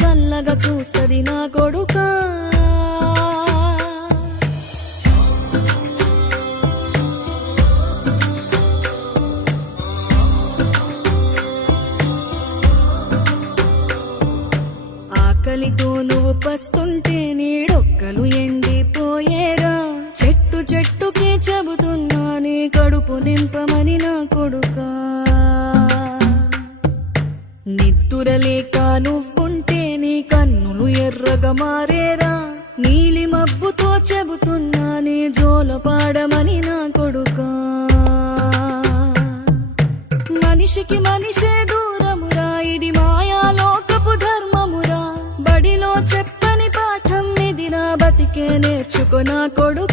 చల్లగా చూస్తది నా కొడుకా. ఆకలితో నువ్వు పస్తుంటే నీడొక్కలు ఎండిపోయేరా. చెట్టు చెట్టుకే చెబుతున్నా నీ కడుపు నింపమని నా కొడుకా. నిద్దురలేక నువ్వుంటే నీ కన్నులు ఎర్రగా మారేరా. నీలి మబ్బుతో చెబుతున్నా నీ జోలపాడమని నా కొడుకా. మనిషికి మనిషే దూరమురా, ఇది మాయాలోకపు ధర్మమురా. బడిలో చెప్పని పాఠం నిదిరా, బతికే నేర్చుకో నా కొడుకా.